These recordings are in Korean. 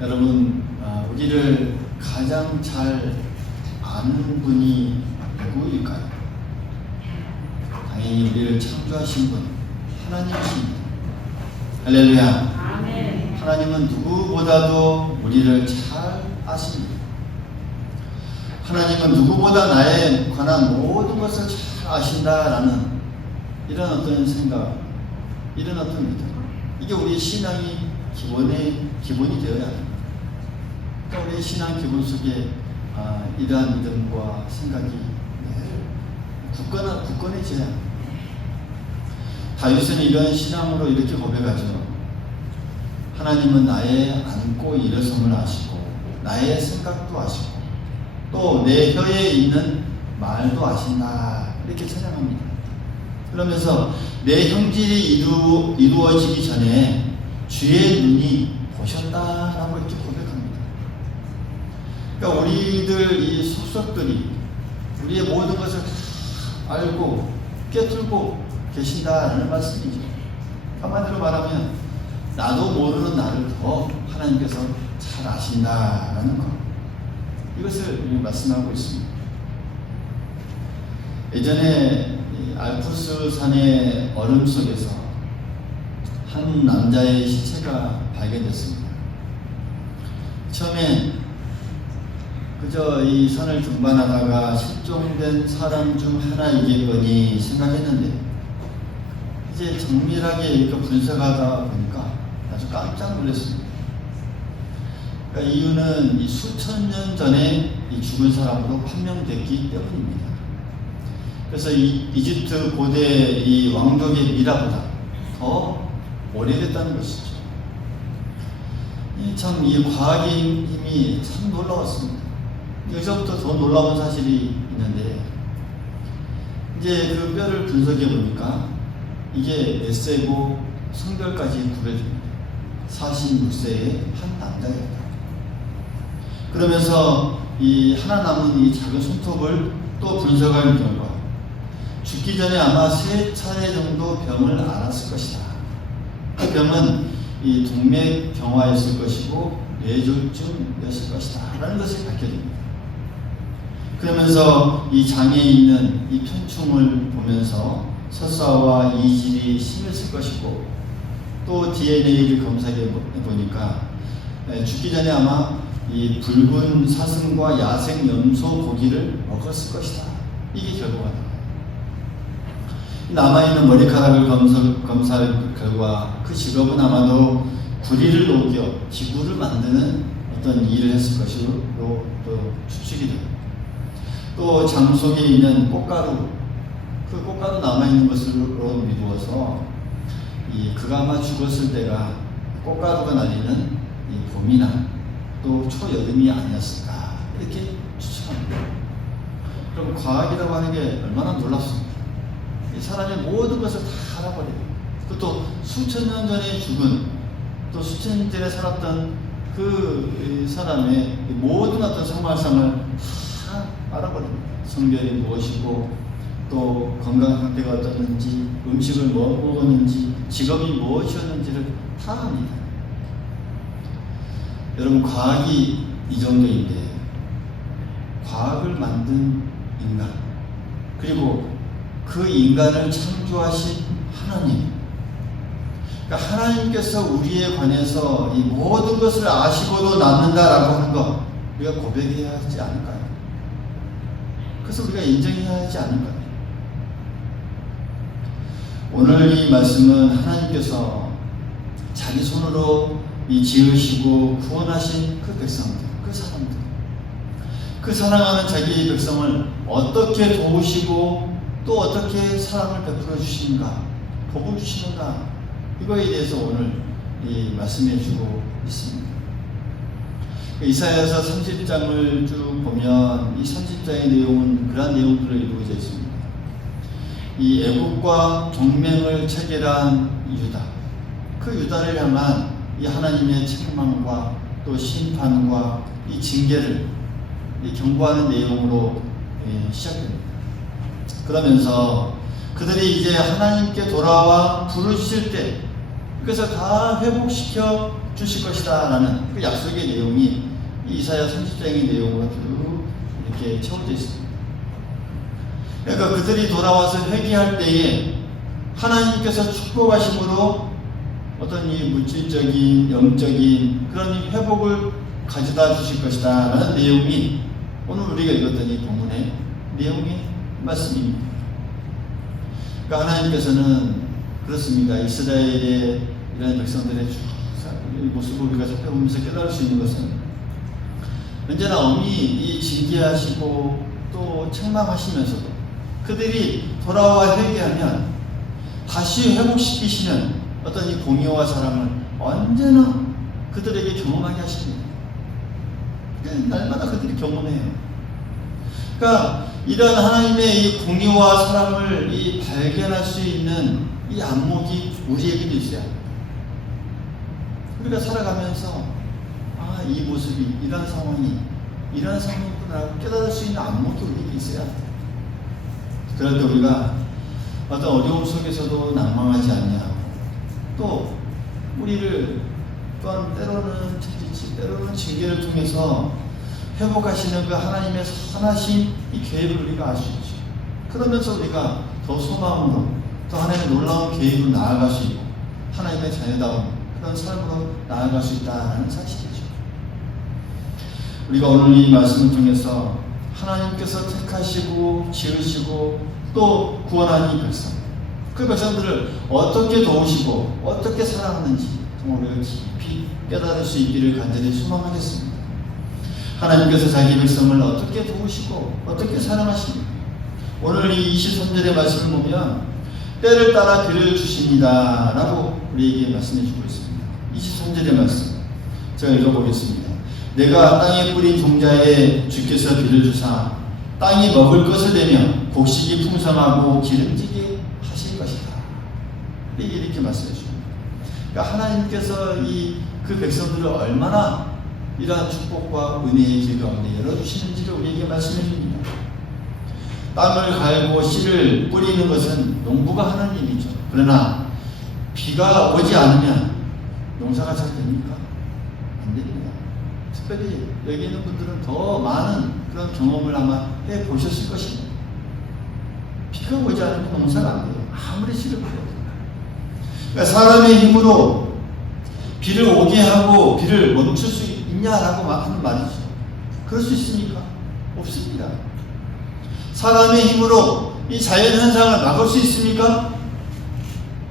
여러분, 우리를 가장 잘 아는 분이 누구일까요? 당연히 우리를 창조하신 분, 하나님이십니다. 할렐루야. 아멘. 하나님은 누구보다도 우리를 잘 아십니다. 하나님은 누구보다 나에 관한 모든 것을 잘 아신다라는 이런 어떤 생각, 이런 어떤 믿음, 이게 우리의 신앙이 기본이 되어야 합니다. 그러니까 우리의 신앙 기본 속에 이러한 믿음과 생각이 굳건해져야 합니다. 다윗은 이런 신앙으로 이렇게 고백하죠. 하나님은 나의 앉고 일어섬을 아시고 나의 생각도 아시고 또 내 혀에 있는 말도 아신다, 이렇게 찬양합니다. 그러면서 내 형질이 이루어지기 전에 주의 눈이 보셨다라고 이렇게 고백합니다. 그러니까 우리들 이 속속들이 우리의 모든 것을 다 알고 꿰뚫고 계신다라는 말씀이죠. 한마디로 말하면 나도 모르는 나를 더 하나님께서 잘 아신다라는 것, 이것을 말씀하고 있습니다. 예전에 알프스 산의 얼음 속에서 한 남자의 시체가 발견됐습니다. 처음에 그저 이 산을 등반하다가 실종된 사람 중 하나이겠거니 생각했는데 이제 정밀하게 이렇게 분석하다 보니까 아주 깜짝 놀랐습니다. 그러니까 이유는 이 수천 년 전에 이 죽은 사람으로 판명됐기 때문입니다. 그래서 이 이집트 고대 이 왕족의 미라보다 더 오래됐다는 것이죠. 참 이 과학의 힘이 참 놀라웠습니다. 여기서부터 더 놀라운 사실이 있는데, 이제 그 뼈를 분석해 보니까 이게 몇 세고 성별까지 구별됩니다. 46세의 한 남자였다. 그러면서 이 하나 남은 이 작은 손톱을 또 분석할 결과 죽기 전에 아마 3차례 정도 병을 앓았을 것이다. 그 병은 이 동맥경화였을 것이고 뇌졸중이었을 것이다 라는 것이 밝혀집니다. 그러면서 이 장에 있는 이 편충을 보면서 설사와 이질이 심했을 것이고, 또 DNA를 검사해 보니까 죽기 전에 아마 이 붉은 사슴과 야생 염소 고기를 먹었을 것이다. 이게 결과가 나와요. 남아있는 머리카락을 검사할 결과 그 직업은 아마도 구리를 녹여 기구를 만드는 어떤 일을 했을 것으로 또 추측이 됩니다. 또 장 속에 있는 꽃가루, 그 꽃가루 남아있는 것으로 미루어서 그가 아마 죽었을 때가 꽃가루가 날리는 이 봄이나 또 초여름이 아니었을까, 이렇게 추측합니다. 그럼 과학이라고 하는 게 얼마나 놀랍습니까? 이 사람의 모든 것을 다 알아버려요. 그것도 수천 년 전에 죽은, 또 수천 년 전에 살았던 그 사람의 모든 어떤 생활상을 다 알아버립니다. 성별이 무엇이고, 또 건강 상태가 어떻는지, 음식을 뭐 먹었는지, 직업이 무엇이었는지를 다 합니다. 여러분, 과학이 이 정도인데 과학을 만든 인간, 그리고 그 인간을 창조하신 하나님, 그러니까 하나님께서 우리에 관해서 이 모든 것을 아시고도 남는다라고 하는 것, 우리가 고백해야 하지 않을까요? 그래서 우리가 인정해야 하지 않을까요? 오늘 이 말씀은 하나님께서 자기 손으로 이 지으시고 구원하신 그 백성들, 그 사람들, 그 사랑하는 자기 백성을 어떻게 도우시고 또 어떻게 사랑을 베풀어 주시는가, 복을 주시는가, 이거에 대해서 오늘 이 말씀해 주고 있습니다. 이사야서 30장을 쭉 보면 이 30장의 내용은 그러한 내용들로 이루어져 있습니다. 이 애국과 동맹을 체결한 유다, 그 유다를 향한 이 하나님의 책망과 또 심판과 이 징계를 경고하는 내용으로 시작됩니다. 그러면서 그들이 이제 하나님께 돌아와 부르실 때 그래서 다 회복시켜 주실 것이다 라는 그 약속의 내용이 이사야 30장의 내용으로 쭉 이렇게 채워져 있습니다. 그러니까 그들이 돌아와서 회개할 때에 하나님께서 축복하심으로 어떤 이 물질적인 영적인 그런 회복을 가져다 주실 것이다 라는 내용이 오늘 우리가 읽었던 이 본문의 내용의 말씀입니다. 그러니까 하나님께서는 그렇습니다. 이스라엘의 이런 백성들의 모습을 우리가 살펴보면서 깨달을 수 있는 것은 언제나 엄히 징계하시고 또 책망하시면서도 그들이 돌아와 회개하면 다시 회복시키시는 어떤 이 공의와 사랑을 언제나 그들에게 경험하게 하십니다. 날마다 그들이 경험해요. 그러니까 이런 하나님의 이 공의와 사랑을 발견할 수 있는 이 안목이 우리에게도 있어야 합니다. 우리가 살아가면서 이 모습이 이런 상황이구나라고 깨달을 수 있는 안목이 우리에게 있어야 합니다. 그럴 때 우리가 어떤 어려움 속에서도 낭망하지 않냐고 또 우리를 또한 때로는 채찍질 때로는 징계를 통해서 회복하시는 그 하나님의 선하신 이 계획을 우리가 알 수 있죠. 그러면서 우리가 더 소망으로 또 하나님의 놀라운 계획으로 나아갈 수 있고 하나님의 자녀다운 그런 삶으로 나아갈 수 있다는 사실이죠. 우리가 오늘 이 말씀을 통해서 하나님께서 택하시고 지으시고 또 구원한 이 백성, 그 백성들을 어떻게 도우시고 어떻게 사랑하는지 정말 우리가 깊이 깨달을 수 있기를 간절히 소망하겠습니다. 하나님께서 자기 백성을 어떻게 도우시고 어떻게 사랑하십니까? 오늘 이 23절의 말씀을 보면 때를 따라 비를 주십니다 라고 우리에게 말씀해 주고 있습니다. 23절의 말씀 제가 읽어보겠습니다. 내가 땅에 뿌린 종자에 주께서 비를 주사 땅이 먹을 것을 내며 곡식이 풍성하고 기름지게 하실 것이다. 이렇게 말씀해 주십니다. 그러니까 하나님께서 그 백성들을 얼마나 이러한 축복과 은혜의 길 가운데 열어주시는지를 우리에게 말씀해 줍니다. 땅을 갈고 씨를 뿌리는 것은 농부가 하는 일이죠. 그러나 비가 오지 않으면 농사가 잘 됩니까? 안 됩니다. 특별히 여기 있는 분들은 더 많은 그런 경험을 아마 해보셨을 것입니다. 비가 오지 않으면 농사가 안 돼요. 아무리 씨를 뿌려도. 그러니까 사람의 힘으로 비를 오게 하고 비를 멈출 수 있냐라고 하는 말이죠. 그럴 수 있습니까? 없습니다. 사람의 힘으로 이 자연현상을 막을 수 있습니까?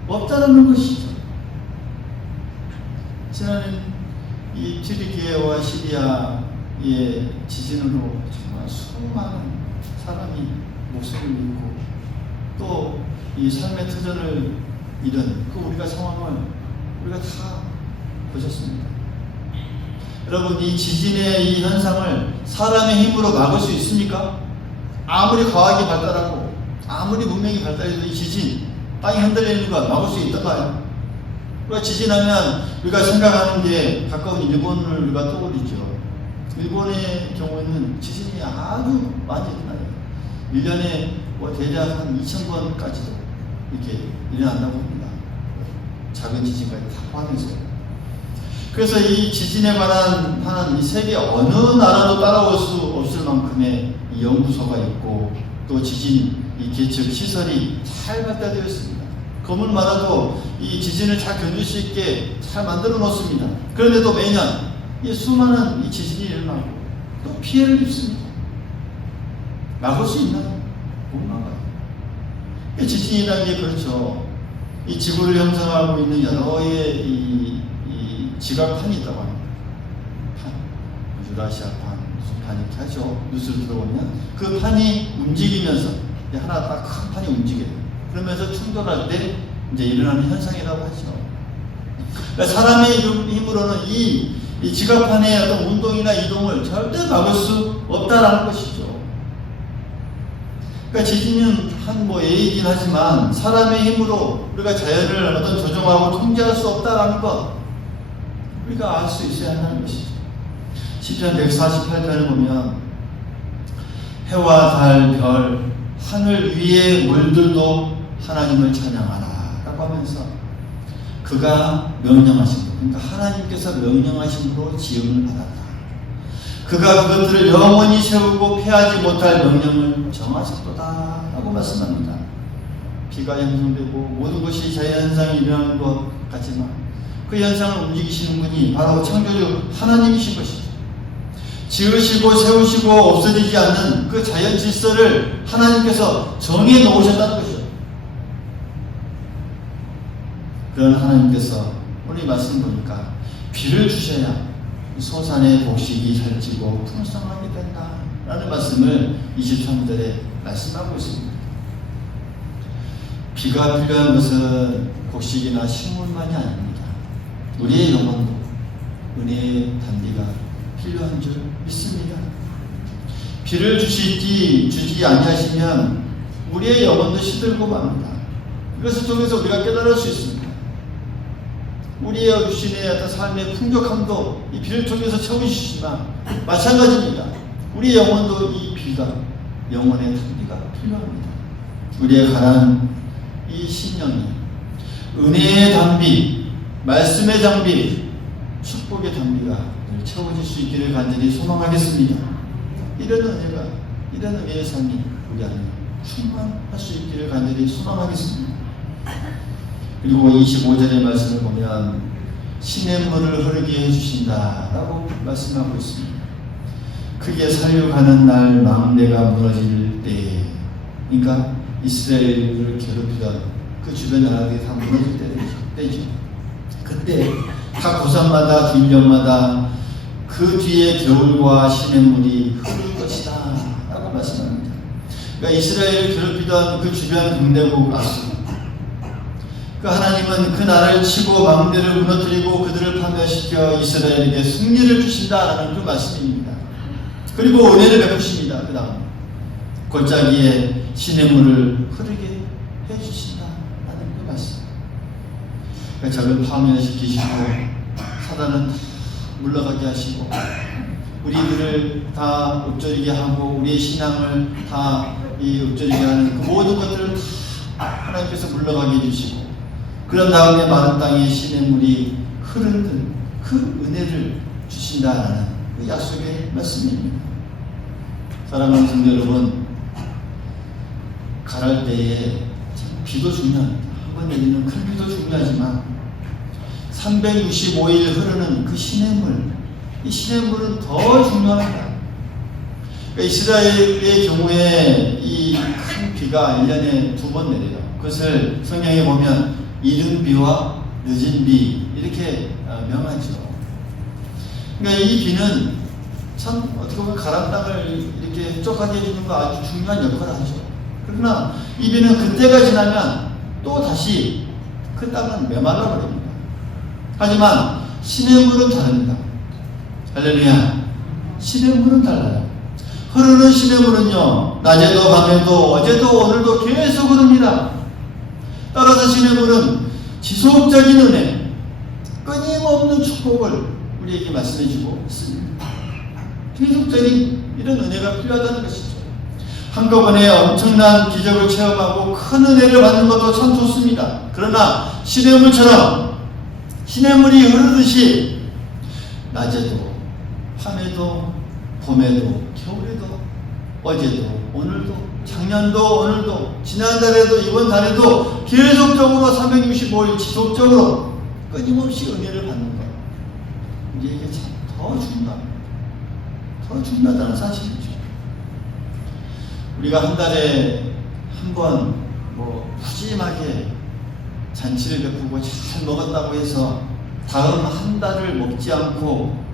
없다는 것이죠. 지난해 이 튀르키예와 시리아의 지진으로 정말 수많은 사람이 목숨을 잃고 또 이 삶의 터전을 잃은 그 우리가 상황을 우리가 다 보셨습니다. 여러분, 이 지진의 이 현상을 사람의 힘으로 막을 수 있습니까? 아무리 과학이 발달하고 아무리 문명이 발달해도 이 지진, 땅이 흔들리는 것 막을 수 있던가요? 우리가 지진하면 우리가 생각하는 게 가까운 일본을 우리가 떠올리죠. 일본의 경우에는 지진이 아주 많이 일어나요. 1년에 대략 한 2,000번까지도 이렇게 일어난다고 합니다. 작은 지진까지 다 포함해서. 그래서 이 지진에 관한 이 세계 어느 나라도 따라올 수 없을 만큼의 이 연구소가 있고 또 지진 이 계측 시설이 잘 발달되어 있습니다. 건물마다도 이 지진을 잘 견딜 수 있게 잘 만들어 놓습니다. 그런데도 매년 이 수많은 이 지진이 일어나고 또 피해를 입습니다. 막을 수 있나요? 못 막아요. 지진이라는 게 그렇죠. 이 지구를 형성하고 있는 여러의 이 지각판이 있다고 합니다. 유라시아판, 무슨 판 이렇게 하죠. 뉴스를 들어보면 그 판이 움직이면서 하나 딱 큰 판이 움직여요. 그러면서 충돌할 때 이제 일어나는 현상이라고 하죠. 그러니까 사람의 힘으로는 이 지각판의 어떤 운동이나 이동을 절대 막을 수 없다라는 것이죠. 그러니까 지진은 예이긴 하지만 사람의 힘으로 우리가 자연을 어떤 조종하고 통제할 수 없다라는 것 우리가 알 수 있어야 한다는 것이죠. 시편 148편을 보면 해와 달, 별, 하늘 위의 물들도 하나님을 찬양하라 라고 하면서 그가 명령하신 것, 그러니까 하나님께서 명령하심으로 지음을 받았다. 그가 그것들을 영원히 세우고 패하지 못할 명령을 정하셨도다 라고 말씀합니다. 비가 형성되고 모든 것이 자연현상이 일어나는 것 같지만 그 현상을 움직이시는 분이 바로 창조주 하나님이신 것이죠. 지으시고 세우시고 없어지지 않는 그 자연 질서를 하나님께서 정해 놓으셨다는 것이죠. 그런 하나님께서 오늘 말씀 보니까 비를 주셔야 소산의 곡식이 살찌고 풍성하게 된다 라는 말씀을 23절에 말씀하고 있습니다. 비가 필요한 것은 곡식이나 식물만이 아닙니다. 우리의 영혼도 은혜의 단비가 필요한 줄 믿습니다. 비를 주지 아니하시면 우리의 영혼도 시들고 맙니다. 이것을 통해서 우리가 깨달을 수 있습니다. 우리의 육신의 어떤 삶의 풍족함도 이 비를 통해서 채우시지만 마찬가지입니다. 우리의 영혼도 이 비가, 영혼의 단비가 필요합니다. 우리의 가난 이 심령이 은혜의 단비, 말씀의 장비, 축복의 단비가 채워질 수 있기를 간절히 소망하겠습니다. 이런 은혜의 삶이 우리 안에 충만할 수 있기를 간절히 소망하겠습니다. 그리고 25절의 말씀을 보면 시냇물을 흐르게 해주신다라고 말씀하고 있습니다. 크게 살려가는 날 망대가 무너질 때에, 그러니까 이스라엘을 괴롭히던 그 주변 나라들이 다 무너질 때죠. 그때 각 고산마다 길령마다 그 뒤에 겨울과 시냇물이 흐를 것이다 라고 말씀합니다. 그러니까 이스라엘을 괴롭히던 그 주변 군대국 아수르, 그 하나님은 그 나라를 치고 망대를 무너뜨리고 그들을 파멸시켜 이스라엘에게 승리를 주신다라는 그 말씀입니다. 그리고 은혜를 베푸십니다. 그 다음 골짜기에 시냇물을 흐르게 해주신다라는 그 말씀. 그러니까 적을 파멸시키시고 사단은 물러가게 하시고 우리들을 다 읊조리게 하고 우리의 신앙을 다 읊조리게 하는 그 모든 것들을 다 하나님께서 물러가게 해주시고 그런 다음에 마른 땅에 시냇물이 흐르는 그 은혜를 주신다라는 그 약속의 말씀입니다. 사랑하는 성도 여러분, 가랄 때에 비도 중요합니다. 한번 내리는 큰 비도 중요하지만 365일 흐르는 그 시냇물, 이 시냇물은 더 중요합니다. 그러니까 이스라엘의 경우에 이 큰 비가 1년에 2번 내려요. 그것을 성경에 보면 이른 비와 늦은 비 이렇게 명하죠. 그러니까 이 비는 참 어떻게 보면 가란 땅을 이렇게 흡족하게 해주는 거 아주 중요한 역할을 하죠. 그러나 이 비는 그때가 지나면 또 다시 그 땅은 메말라 버립니다. 하지만 시냇물은 다릅니다. 할렐루야. 시냇물은 달라요. 흐르는 시냇물은요, 낮에도 밤에도 어제도 오늘도 계속 흐릅니다. 따라서 시냇물은 지속적인 은혜, 끊임없는 축복을 우리에게 말씀해주고 있습니다. 계속적인 이런 은혜가 필요하다는 것이죠. 한꺼번에 엄청난 기적을 체험하고 큰 은혜를 받는 것도 참 좋습니다. 그러나 시냇물처럼 시냇물이 흐르듯이 낮에도 밤에도 봄에도 겨울에도 어제도 오늘도 작년도 오늘도 지난달에도 이번 달에도 계속적으로 365일 지속적으로 끊임없이 은혜를 받는 것, 우리에게 참 더 중요하다는 사실이죠. 우리가 한 달에 한 번 푸짐하게 잔치를 베푸고 잘 먹었다고 해서 다음 한 달을 먹지 않고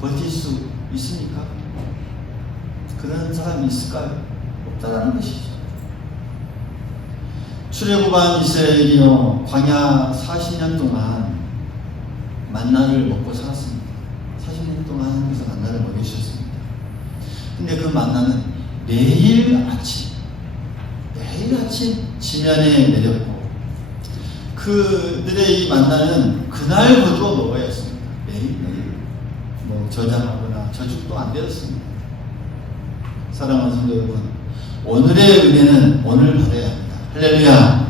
버틸 수 있습니까? 그런 사람이 있을까요? 없다라는 것이죠. 출애굽한 이스라엘이요, 광야 40년 동안 만나를 먹고 살았습니다. 40년 동안 하나님께서 만나를 먹여주셨습니다. 근데 그 만나는 매일 아침 지면에 내렸고 그들의 이 만나는 그날 거두어 먹어야 했습니다. 매일 저장하거나 저축도 안 되었습니다. 사랑하는 성도 여러분, 오늘의 은혜는 오늘 받아야 합니다. 할렐루야.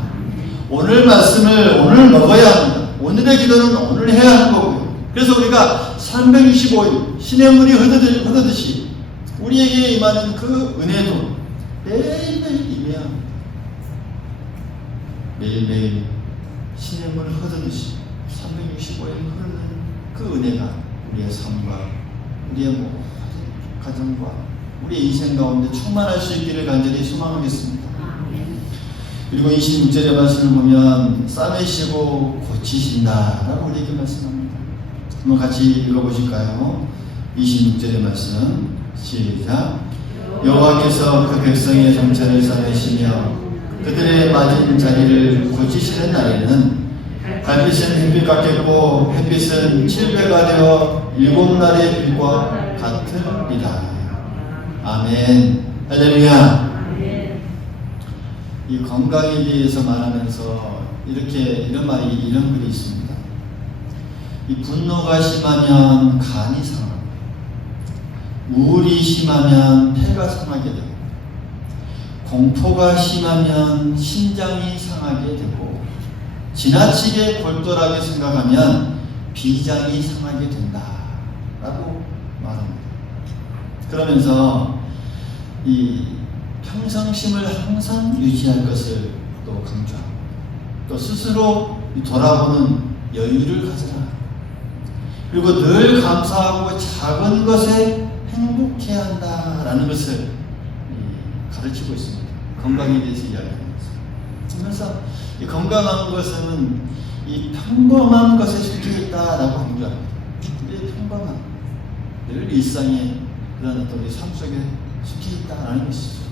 오늘 말씀을 오늘 먹어야 합니다. 오늘의 기도는 오늘 해야 하는 거고요. 그래서 우리가 365일 시냇물이 흐르듯이 우리에게 임하는 그 은혜도 매일매일 임해야 합니다. 매일매일 시냇물을 흐르듯이 365일 흐르는 그 은혜가 우리의 삶과 우리의 모든 가정과 우리의 인생 가운데 충만할 수 있기를 간절히 소망하겠습니다. 그리고 26절의 말씀을 보면 싸매시고 고치신다라고 우리에게 말씀합니다. 한번 같이 읽어보실까요? 26절의 말씀 시작. 여호와께서 그 백성의 정체를 싸매시며 그들의 맞은 자리를 고치시는 날에는 달빛은 햇빛 같겠고 햇빛은 7배가 되어 7날의 빛과 같으리라. 아멘. 할렐루야. 이 건강에 대해서 말하면서 이런 글이 있습니다. 이 분노가 심하면 간이 상하고, 우울이 심하면 폐가 상하게 되고, 공포가 심하면 심장이 상하게 되고, 지나치게 골똘하게 생각하면 비장이 상하게 된다라고 말합니다. 그러면서 이 평상심을 항상 유지할 것을 또 강조하고, 또 스스로 돌아보는 여유를 가져라. 그리고 늘 감사하고 작은 것에 행복해야 한다라는 것을 가르치고 있습니다. 건강에 대해서 이야기하는 것을. 그래서 이 건강한 것은 이 평범한 것에 속해 있다라고 강조합니다. 우리의 평범한, 늘 일상의 그런 어떤 우리 삶 속에 속해 있다라는 것이죠.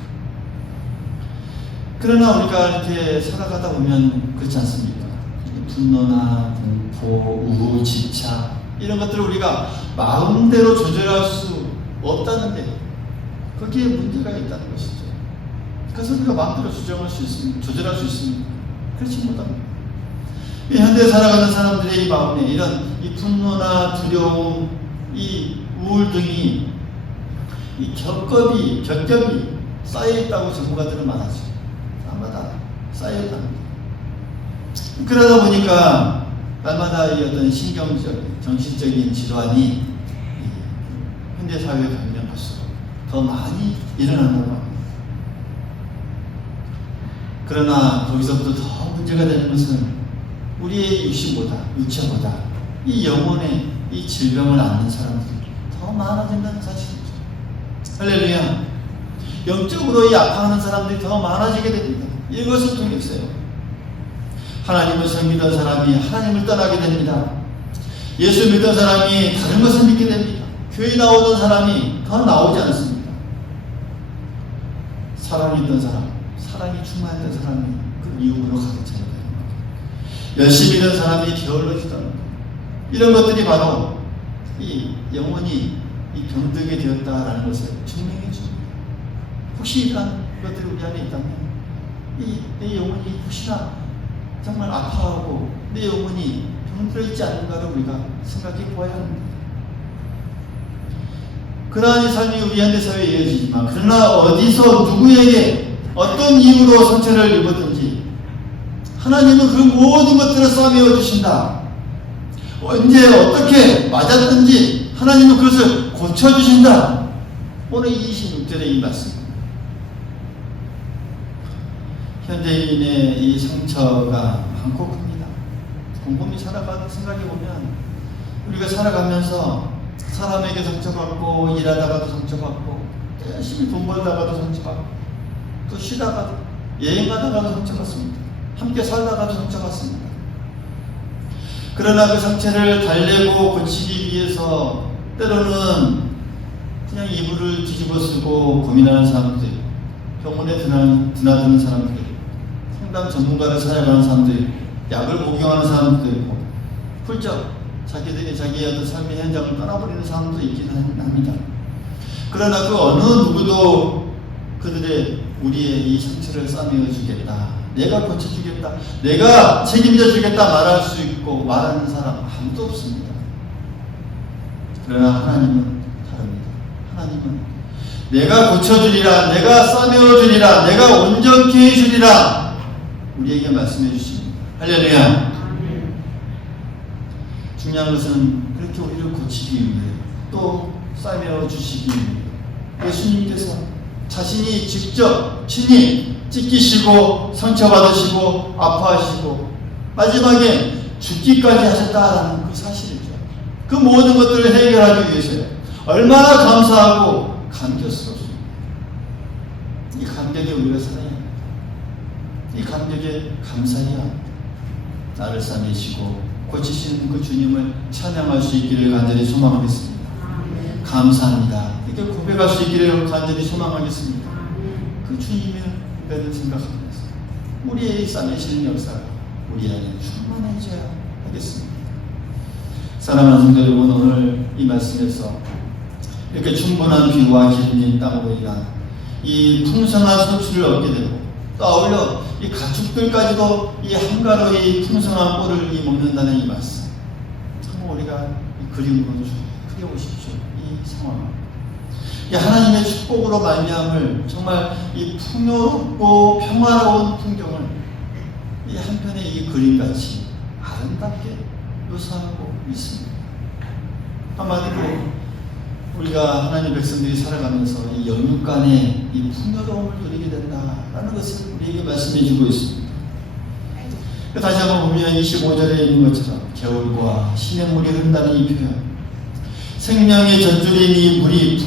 그러나 우리가 이렇게 살아가다 보면 그렇지 않습니까? 분노나 공포, 우울, 집착 이런 것들을 우리가 마음대로 조절할 수 없다는데 거기에 문제가 있다는 것이죠. 그래서 우리가 마음대로 조절할 수 있습니다. 그렇지 못합니다. 이 현대에 살아가는 사람들의 이 마음에 이런 이 분노나 두려움, 이 우울등이 이 겹겹이 쌓여있다고 전문가들은 말하죠. 날마다 쌓여있답니다. 그러다 보니까 날마다 이 어떤 신경적, 정신적인 질환이 현대 사회에 가면 갈수록 더 많이 일어난다고 합니다. 그러나 거기서부터 더 문제가 되는 것은 우리의 육체보다 이 영혼의 이 질병을 앓는 사람들이 더 많아진다는 사실이죠. 할렐루야. 영적으로 이 아파하는 사람들이 더 많아지게 됩니다. 이것을 통해서요. 하나님을 믿던 사람이 하나님을 떠나게 됩니다. 예수 믿던 사람이 다른 것을 믿게 됩니다. 교회 나오던 사람이 더 나오지 않습니다. 사랑이 있던 사람, 사랑이 충만했던 사람이 그 미움으로 가득 차게 되는 것. 열심히 있던 사람이 게을러지던 것. 이런 것들이 바로 이 영혼이 이 병들게 되었다라는 것을 증명해 줍니다. 혹시 이러한 것들이 우리 안에 있다면 내 영혼이 혹시나 정말 아파하고 내 영혼이 병들어 있지 않은가를 우리가 생각해 보아야 합니다. 그러한 삶이 우리 현대 사회에 이어지지만 그러나 어디서 누구에게 어떤 이유로 상처를 입었든지 하나님은 그 모든 것들을 싸매어 주신다. 언제 어떻게 맞았든지 하나님은 그것을 고쳐주신다. 오늘 26절의 이 말씀. 현대인의 이 상처가 많고 큽니다. 곰곰이 생각해보면 우리가 살아가면서 사람에게 상처받고 일하다가도 상처받고 열심히 돈 벌다가도 상처받고 또 쉬다가도 여행하다가도 상처받습니다. 함께 살다가도 상처받습니다. 그러나 그 상처를 달래고 고치기 위해서 때로는 그냥 이불을 뒤집어 쓰고 고민하는 사람들, 병원에 드나드는 사람들, 상담 전문가를 찾아가는 사람들, 약을 복용하는 사람들도 있고 훌쩍 자기의 어떤 삶의 현장을 떠나버리는 사람도 있긴 합니다. 그러나 그 어느 누구도 우리의 이 상처를 싸매어 주겠다, 내가 고쳐주겠다, 내가 책임져 주겠다 말할 수 있고 말하는 사람 아무도 없습니다. 그러나 하나님은 다릅니다. 하나님은 내가 고쳐주리라, 내가 싸매어 주리라, 내가 온전케 해주리라 우리에게 말씀해 주십니다. 할렐루야. 중요한 것은 그렇게 우리를 고치기 위해 또 싸매어 주시기 위해 예수님께서 자신이 직접 친히 찢기시고 상처받으시고 아파하시고 마지막에 죽기까지 하셨다라는 그 사실이죠. 그 모든 것들을 해결하기 위해서요. 얼마나 감사하고 감격스럽습니다. 이 감격에 우리가 살아야 합니다. 이 감격에 감사해야 합니다. 나를 싸매시고 고치시는 그 주님을 찬양할 수 있기를 간절히 소망하겠습니다. 감사합니다. 이렇게 고백할 수 있기를 간절히 소망하겠습니다. 그 주님의 은혜를 생각하면서 우리의 싸매시는 역사가 우리 안에 충만해져야 하겠습니다. 사랑하는 성도 여러분, 오늘 이 말씀에서 이렇게 충분한 비와 기름진 땅으로 인한 이 풍성한 소출을 얻게 되고 또 아울러 이 가축들까지도 이 한가로 이 풍성한 꼴을 먹는다는 이 말씀, 정말 우리가 이 그림으로 쭉 그려보십시오. 이 상황, 이 하나님의 축복으로 말미암을 정말 이 풍요롭고 평화로운 풍경을 이 한편의 이 그림같이 아름답게 묘사하고 있습니다. 한마디로 우리가 하나님 백성들이 살아가면서 이 영육간의 이 풍요로움을 누리게 된다라는 것을 우리에게 말씀해 주고 있습니다. 다시 한번 보면 25절에 있는 것처럼 겨울과 시냇물이 흐른다는 이 표현, 생명의 젖줄인 이 물이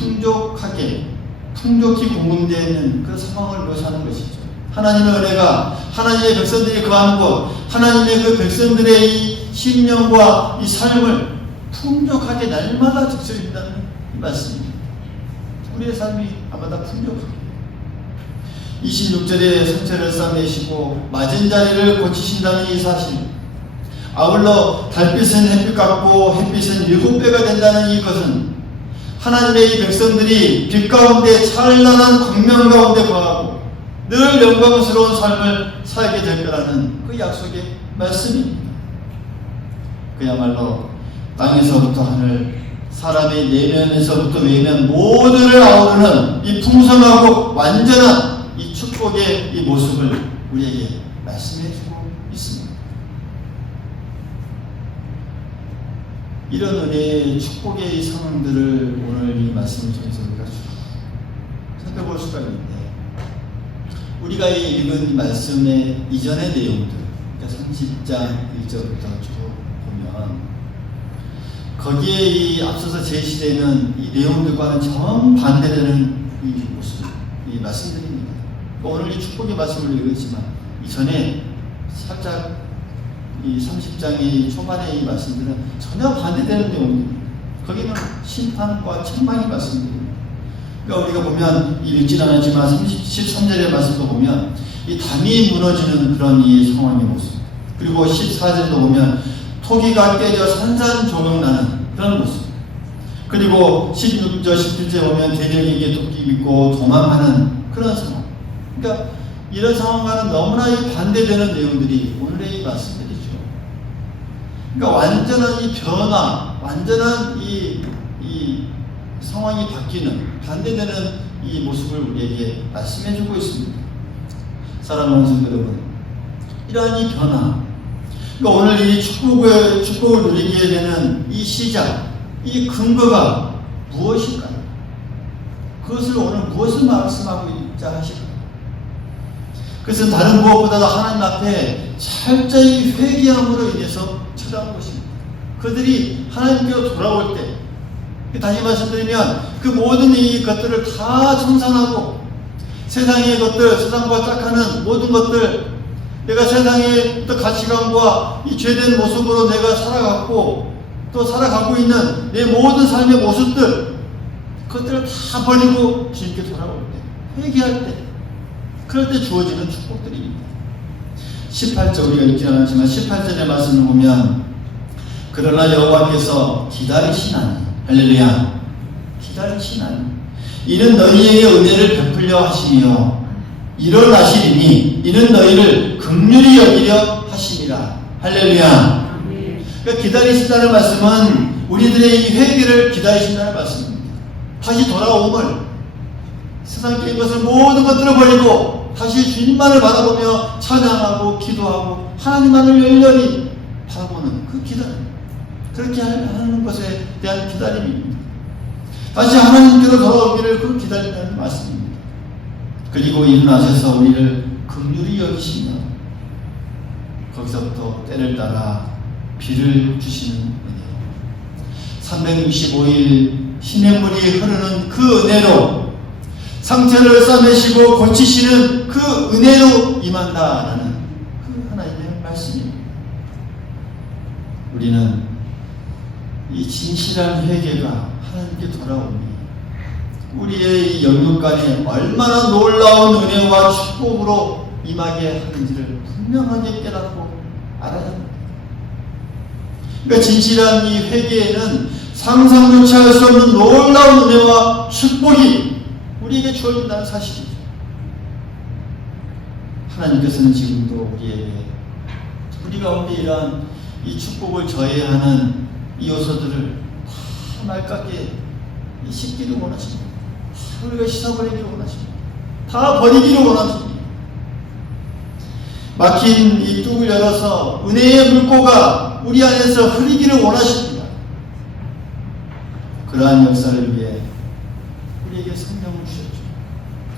풍족히 공급되어 있는 그 상황을 묘사하는 것이죠. 하나님의 은혜가 하나님의 백성들이 거하는 곳, 하나님의 그 백성들의 이 심령과 이 삶을 풍족하게 날마다 적셔준다는 이 말씀입니다. 우리의 삶이 아마 다 풍족합니다. 26절에 상처를 싸매시고 맞은 자리를 고치신다는 이 사실, 아울러 달빛은 햇빛 같고 햇빛은 7배가 된다는 이것은 하나님의 이 백성들이 빛 가운데 찬란한 광명 가운데 거하고 늘 영광스러운 삶을 살게 될 거라는 그 약속의 말씀입니다. 그야말로 땅에서부터 하늘, 사람의 내면에서부터 외면 모두를 아우르는 이 풍성하고 완전한 이 축복의 이 모습을 우리에게 말씀해주고 있습니다. 이런 은혜의 축복의 이 상황들을 오늘 이 말씀을 통해서 우리가 쭉 살펴볼 수가 있는데, 우리가 읽은 이 말씀의 이전의 내용들, 그러니까 30장 1절부터 쭉 보면 거기에 이 앞서서 제시되는 이 내용들과는 정반대되는 이 모습, 이 말씀들입니다. 오늘 이 축복의 말씀을 읽었지만 이전에 살짝 이 30장의 초반의 이 말씀들은 전혀 반대되는 내용입니다. 거기는 심판과 책망의 말씀들입니다. 그러니까 우리가 보면 읽진 않았지만 13절의 말씀도 보면 이 담이 무너지는 그런 이 상황의 모습, 그리고 14절도 보면 토기가 깨져 산산조각나는 그런 모습, 그리고 16절 17절에 보면 대적에게 토끼 믿고 도망하는 그런 상황. 그러니까 이런 상황과는 너무나 반대되는 내용들이 오늘의 이 말씀들이죠. 그러니까 완전한 이 변화, 완전한 이 상황이 바뀌는 반대되는 이 모습을 우리에게 말씀해주고 있습니다. 사랑하는 성도 여러분, 이러한 이 변화, 그러니까 오늘 이 축복을 누리게 되는 이 시작, 이 근거가 무엇일까요? 그것을 오늘 무엇을 말씀하고 있자 하실까요? 그것은 다른 무엇보다도 하나님 앞에 철저히 회개함으로 인해서 찾아온 것입니다. 그들이 하나님께로 돌아올 때, 다시 말씀드리면 그 모든 이 것들을 다 청산하고 세상의 것들, 세상과 짝하는 모든 것들, 내가 세상의 가치관과 이 죄된 모습으로 내가 살아갔고 또 살아가고 있는 내 모든 삶의 모습들, 그것들을 다 버리고 주님께 돌아올 때, 회개할 때, 그럴 때 주어지는 축복들입니다. 18절 우리가 읽지 않았지만 18절의 말씀을 보면 그러나 여호와께서 기다리시나니, 할렐루야, 기다리시나니 이는 너희에게 은혜를 베풀려 하시며 일어나시리니 이는 너희를 긍휼히 여기려 하심이라. 할렐루야. 그러니까 기다리신다는 말씀은 우리들의 이 회개를 기다리신다는 말씀입니다. 다시 돌아옴을, 세상적인 것을 모든 것들을 버리고 다시 주님만을 바라보며 찬양하고 기도하고 하나님만을 열렬히 바라보는 그 기다림, 그렇게 하는 것에 대한 기다림입니다. 다시 하나님께로 돌아오기를 그 기다린다는 말씀입니다. 그리고 일어나셔서 우리를 긍휼히 여기시며 거기서부터 때를 따라 비를 주시는 은혜로 365일 시냇물이 흐르는 그 은혜로 상처를 싸매시고 고치시는 그 은혜로 임한다라는 그 하나님의 말씀입니다. 우리는 이 진실한 회개가 하나님께 돌아오니 우리의 이 영육간에 얼마나 놀라운 은혜와 축복으로 임하게 하는지를 분명하게 깨닫고 알아야 합니다. 그러니까 진실한 이 회개에는 상상조차 할 수 없는 놀라운 은혜와 축복이 우리에게 주어진다는 사실이죠. 하나님께서는 지금도 우리 가운데 이러한 이 축복을 저해야 하는 이 요소들을 다 말깝게 씻기를 원하십니다. 다 우리가 씻어버리기를 원하십니다. 다 버리기를 원하십니다. 막힌 이 뚝을 열어서 은혜의 물고가 우리 안에서 흐르기를 원하십니다. 그러한 역사를 위해 우리에게 성령을 주셨죠.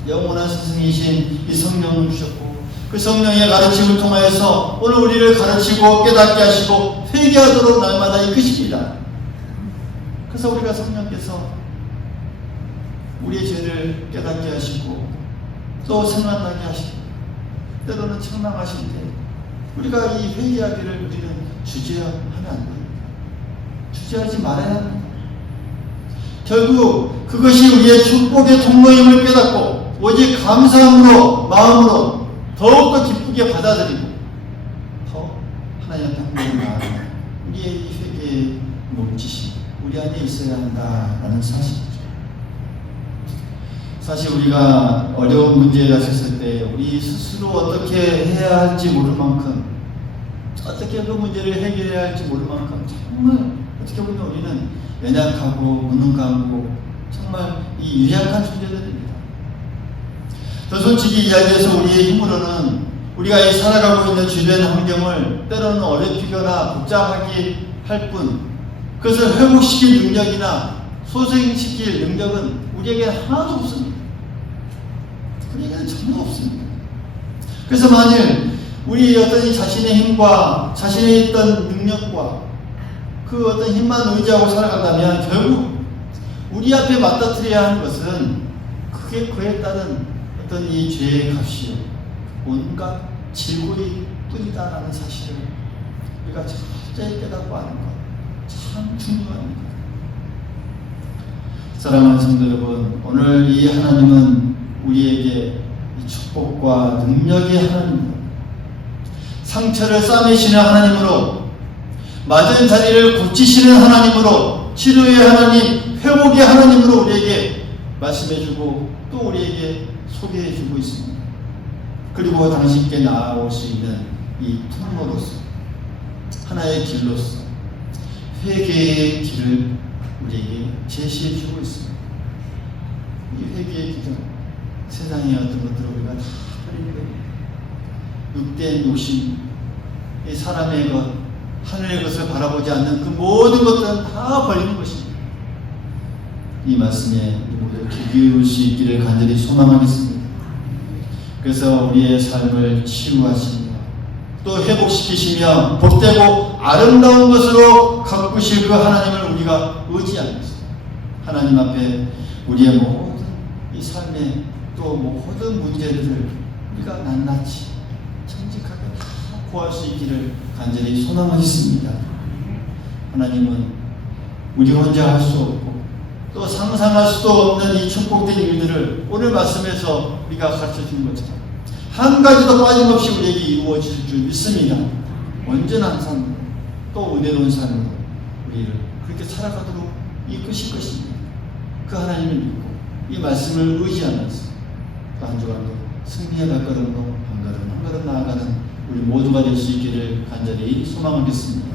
영원한 스승이신 이 성령을 주셨고 그 성령의 가르침을 통하여서 오늘 우리를 가르치고 깨닫게 하시고 회개하도록 날마다 이끄십니다. 그래서 우리가 성령께서 우리의 죄를 깨닫게 하시고 또 생각나게 하시고 때로는 책망하시는데 우리가 이 회개하기를 우리는 주저하면 안 됩니다. 주저하지 말아야 합니다. 결국 그것이 우리의 축복의 통로임을 깨닫고 오직 감사함으로 마음으로 더욱더 기쁘게 받아들이고 더 하나님 앞에 한번 나아가 우리의 이 회개의 몸짓이 우리 안에 있어야 한다라는 사실이죠. 사실 우리가 어려운 문제에 닥쳤을 때 우리 스스로 어떻게 해야 할지 모를 만큼 어떻게 그 문제를 해결해야 할지 모를 만큼 정말 어떻게 보면 우리는 연약하고 무능감고 정말 이 유약한 존재들입니다. 더 솔직히 이야기해서 우리의 힘으로는 우리가 이 살아가고 있는 주변 환경을 때로는 어렵히거나 복잡하게 할 뿐 그것을 회복시킬 능력이나 소생시킬 능력은 우리에게 하나도 없습니다. 우리에게는 전혀 없습니다. 그래서 만일 우리 어떤 이 자신의 힘과 자신의 있던 능력과 그 어떤 힘만 의지하고 살아간다면 결국 우리 앞에 맞닥뜨려야 하는 것은 그에 따른 어떤 이 죄의 값이요 온갖 질고일 뿐이다라는 사실을 우리가 철저히 깨닫고 아는 것 참 중요합니다. 사랑하는 성도 여러분, 오늘 이 하나님은 우리에게 이 축복과 능력의 하나님으로 상처를 싸매시는 하나님으로 맞은 자리를 고치시는 하나님으로 치료의 하나님, 회복의 하나님으로 우리에게 말씀해주고 또 우리에게 소개해주고 있습니다. 그리고 당신께 나아올 수 있는 이 통로로서 하나의 길로서 회개의 길을 우리에게 제시해주고 있습니다. 이 회개의 길은 세상의 어떤 것들을 우리가 다 버리는 겁니다. 육된 욕심, 이 사람의 것, 하늘의 것을 바라보지 않는 그 모든 것들은 다 버리는 것입니다. 이 말씀에 모두 귀 기울일 수 있기를 간절히 소망하겠습니다. 그래서 우리의 삶을 치유하시며 또 회복시키시며 복되고 아름다운 것으로 가꾸실 그 하나님을 우리가 의지하면서 하나님 앞에 우리의 모든 이 삶의 또 모든 문제들을 우리가 낱낱이 정직하게 다 구할 수 있기를 간절히 소망하겠습니다. 하나님은 우리 혼자 할 수 없고 또 상상할 수도 없는 이 축복된 일들을 오늘 말씀에서 우리가 가르쳐 준 것처럼 한 가지도 빠짐없이 우리에게 이루어질 줄 믿습니다. 온전한 삶으로 또 은혜로운 삶으로 우리를 그렇게 살아가도록 이끄실 것입니다. 그 하나님을 믿고 이 말씀을 의지하면서 한 주간도 승리의 발걸음으로 한 걸음 한 걸음 나아가는 우리 모두가 될 수 있기를 간절히 소망하겠습니다.